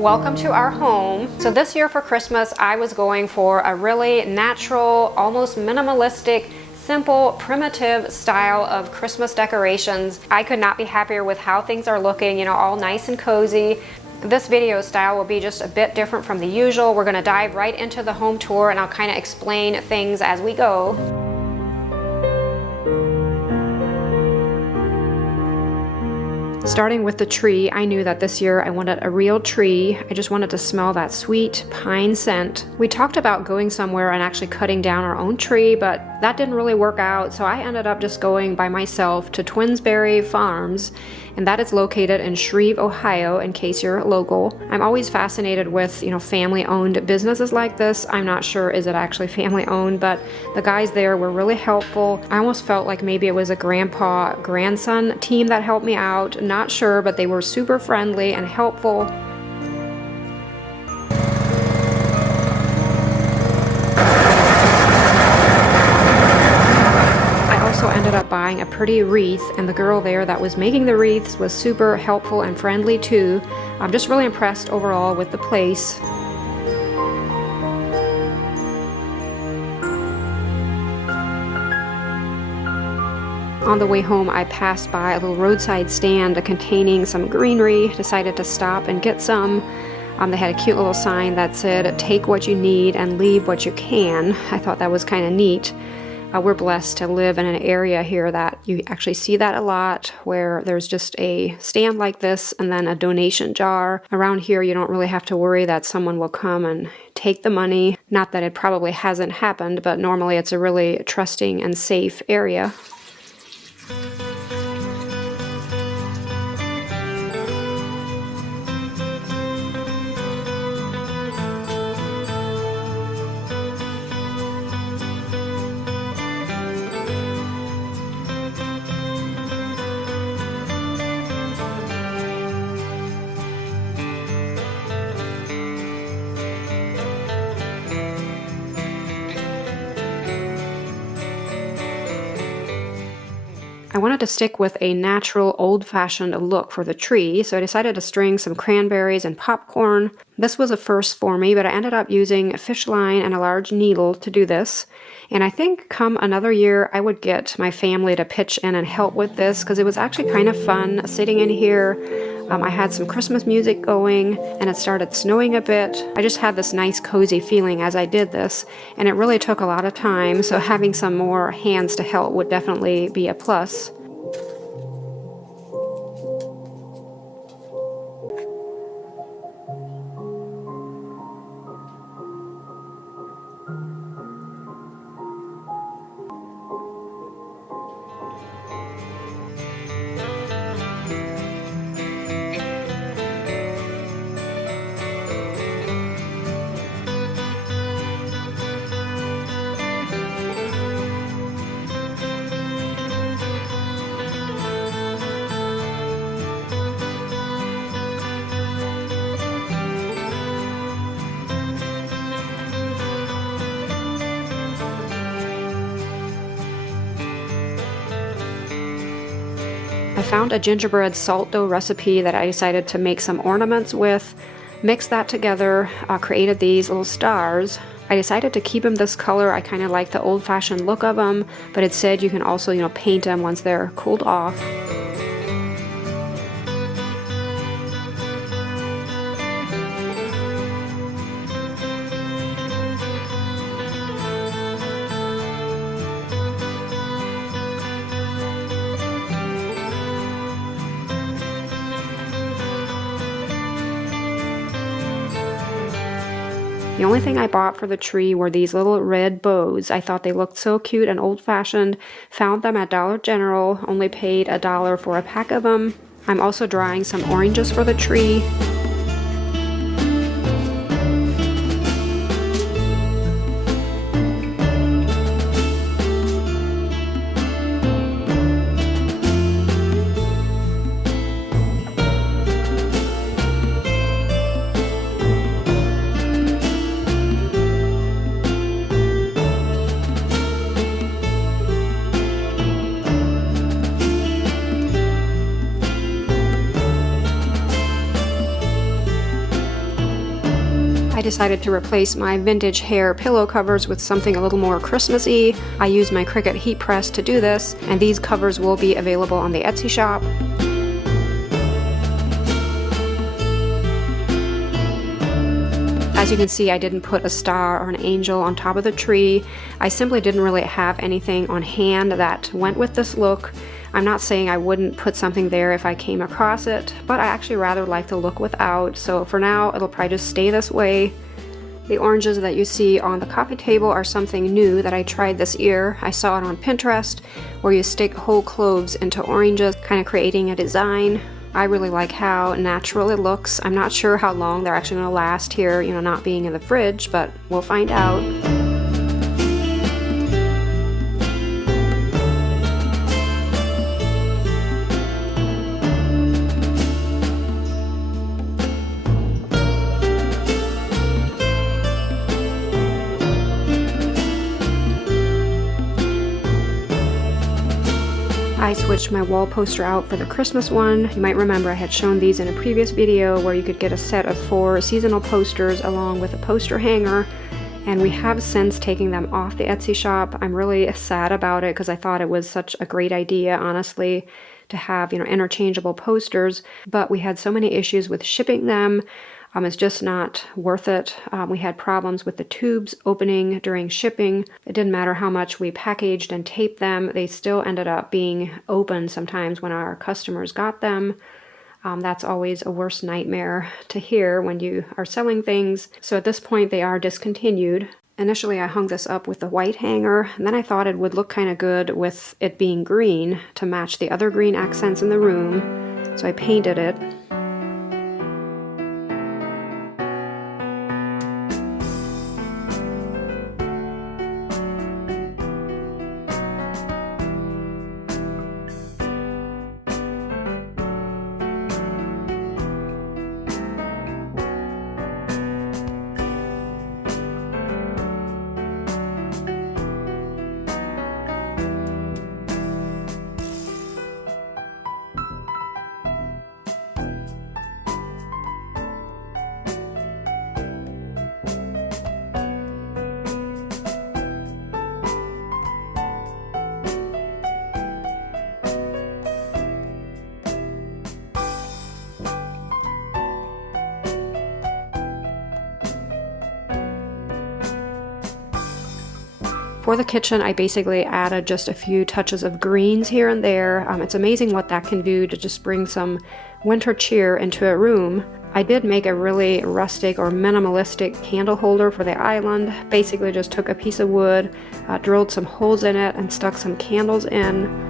Welcome to our home. So this year for Christmas, I was going for a really natural, almost minimalistic, simple, primitive style of Christmas decorations. I could not be happier with how things are looking, you know, all nice and cozy. This video style will be just a bit different from the usual. We're gonna dive right into the home tour and I'll kind of explain things as we go. Starting with the tree, I knew that this year I wanted a real tree. I just wanted to smell that sweet pine scent. We talked about going somewhere and actually cutting down our own tree, but that didn't really work out, so I ended up just going by myself to Twinsberry Farms, and that is located in Shreve, Ohio, in case you're local. I'm always fascinated with, you know, family-owned businesses like this. I'm not sure is it actually family-owned, but the guys there were really helpful. I almost felt like maybe it was a grandpa-grandson team that helped me out. Not sure, but they were super friendly and helpful. Ended up buying a pretty wreath, and the girl there that was making the wreaths was super helpful and friendly too. I'm just really impressed overall with the place. On the way home, I passed by a little roadside stand containing some greenery, decided to stop and get some. They had a cute little sign that said, "Take what you need and leave what you can." I thought that was kind of neat. We're blessed to live in an area here that you actually see that a lot, where there's just a stand like this and then a donation jar. Around here, you don't really have to worry that someone will come and take the money. Not that it probably hasn't happened, but normally it's a really trusting and safe area. I wanted to stick with a natural, old-fashioned look for the tree, so I decided to string some cranberries and popcorn. This was a first for me, but I ended up using a fish line and a large needle to do this. And I think come another year, I would get my family to pitch in and help with this, because it was actually kind of fun sitting in here. I had some Christmas music going, and it started snowing a bit. I just had this nice cozy feeling as I did this, and it really took a lot of time, so having some more hands to help would definitely be a plus. I found a gingerbread salt dough recipe that I decided to make some ornaments with, mixed that together, created these little stars. I decided to keep them this color. I kind of like the old-fashioned look of them, but it said you can also, you know, paint them once they're cooled off. The only thing I bought for the tree were these little red bows. I thought they looked so cute and old-fashioned. Found them at Dollar General, only paid $1 for a pack of them. I'm also drying some oranges for the tree. I decided to replace my vintage hair pillow covers with something a little more Christmassy. I used my Cricut heat press to do this, and these covers will be available on the Etsy shop. As you can see, I didn't put a star or an angel on top of the tree. I simply didn't really have anything on hand that went with this look. I'm not saying I wouldn't put something there if I came across it, but I actually rather like the look without, so for now it'll probably just stay this way. The oranges that you see on the coffee table are something new that I tried this year. I saw it on Pinterest, where you stick whole cloves into oranges, kind of creating a design. I really like how natural it looks. I'm not sure how long they're actually going to last here, not being in the fridge, but we'll find out. I switched my wall poster out for the Christmas one. You might remember I had shown these in a previous video where you could get a set of 4 seasonal posters along with a poster hanger, and we have since taken them off the Etsy shop. I'm really sad about it because I thought it was such a great idea, honestly, to have interchangeable posters, but we had so many issues with shipping them. It's just not worth it. We had problems with the tubes opening during shipping. It didn't matter how much we packaged and taped them. They still ended up being open sometimes when our customers got them. That's always a worse nightmare to hear when you are selling things. So at this point, they are discontinued. Initially, I hung this up with the white hanger, and then I thought it would look kind of good with it being green to match the other green accents in the room. So I painted it. For the kitchen, I basically added just a few touches of greens here and there. It's amazing what that can do to just bring some winter cheer into a room. I did make a really rustic or minimalistic candle holder for the island. Basically just took a piece of wood, drilled some holes in it, and stuck some candles in.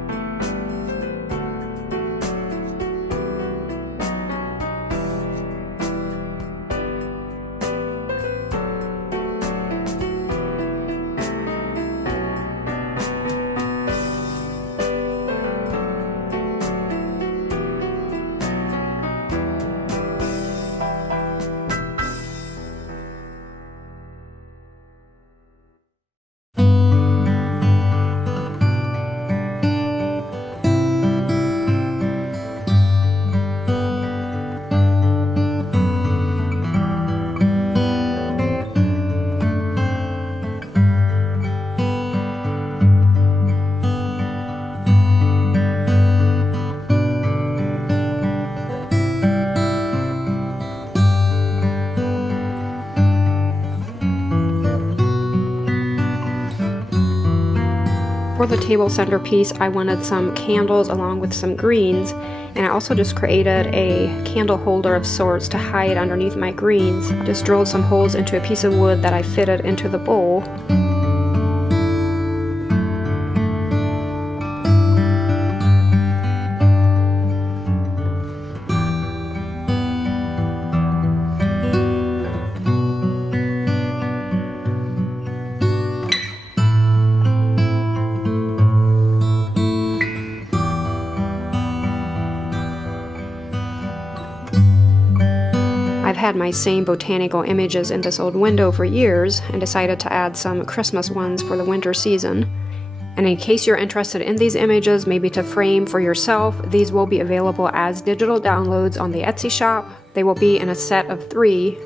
For the table centerpiece, I wanted some candles along with some greens, and I also just created a candle holder of sorts to hide underneath my greens. Just drilled some holes into a piece of wood that I fitted into the bowl. I've had my same botanical images in this old window for years and decided to add some Christmas ones for the winter season. And in case you're interested in these images, maybe to frame for yourself, these will be available as digital downloads on the Etsy shop. They will be in a set of 3.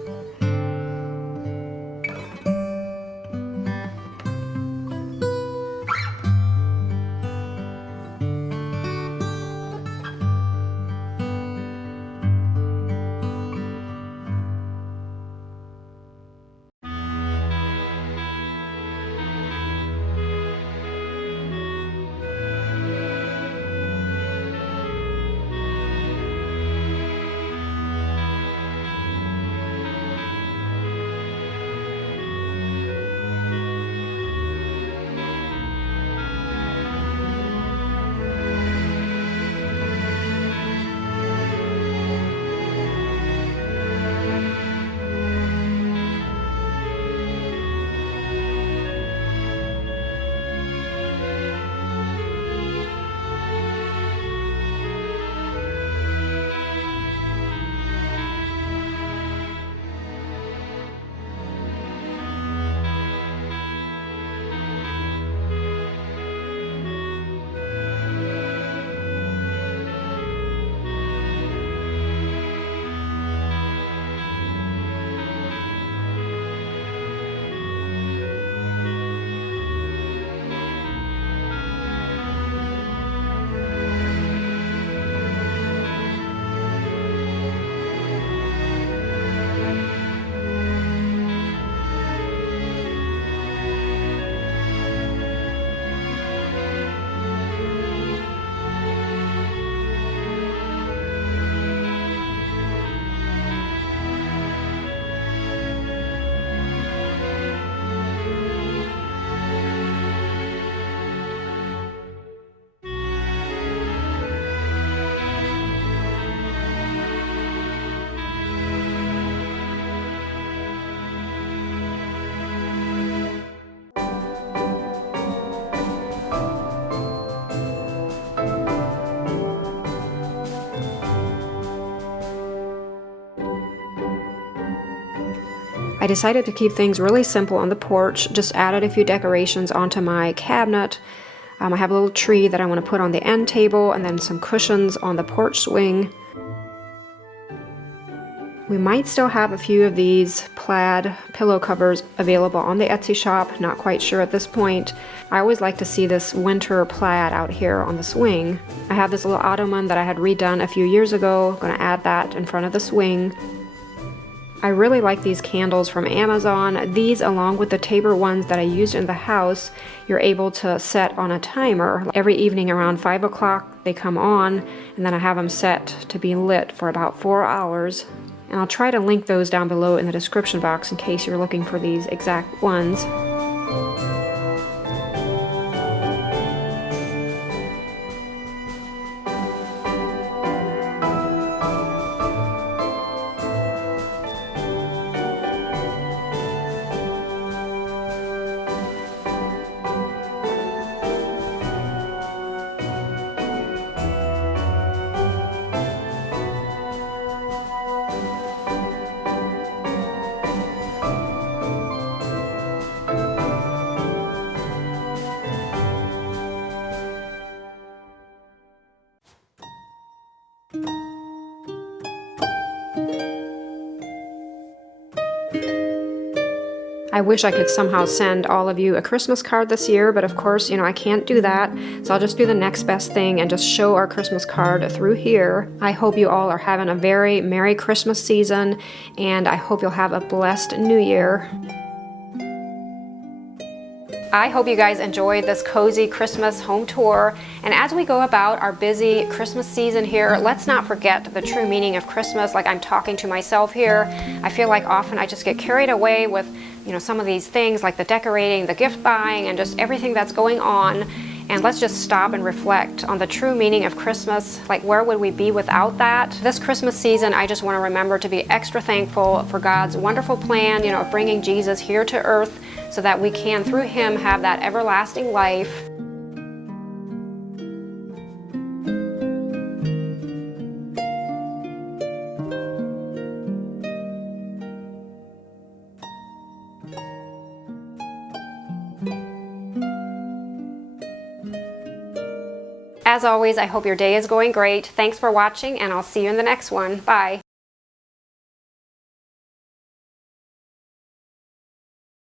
I decided to keep things really simple on the porch, just added a few decorations onto my cabinet. I have a little tree that I want to put on the end table and then some cushions on the porch swing. We might still have a few of these plaid pillow covers available on the Etsy shop, not quite sure at this point. I always like to see this winter plaid out here on the swing. I have this little ottoman that I had redone a few years ago. I'm going to add that in front of the swing. I really like these candles from Amazon. These, along with the Tabor ones that I used in the house, you're able to set on a timer. Every evening around 5 o'clock they come on, and then I have them set to be lit for about 4 hours. And I'll try to link those down below in the description box in case you're looking for these exact ones. I wish I could somehow send all of you a Christmas card this year, but of course, I can't do that. So I'll just do the next best thing and just show our Christmas card through here. I hope you all are having a very Merry Christmas season, and I hope you'll have a blessed New Year. I hope you guys enjoyed this cozy Christmas home tour. And as we go about our busy Christmas season here, let's not forget the true meaning of Christmas. Like, I'm talking to myself here. I feel like often I just get carried away with, some of these things like the decorating, the gift buying, and just everything that's going on. And let's just stop and reflect on the true meaning of Christmas. Like, where would we be without that? This Christmas season, I just want to remember to be extra thankful for God's wonderful plan, of bringing Jesus here to earth so that we can, through him, have that everlasting life. As always, I hope your day is going great. Thanks for watching, and I'll see you in the next one. Bye.